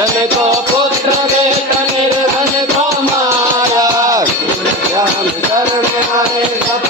जन को पुत्र वेत निर्धन को माया, राम शरण आए सब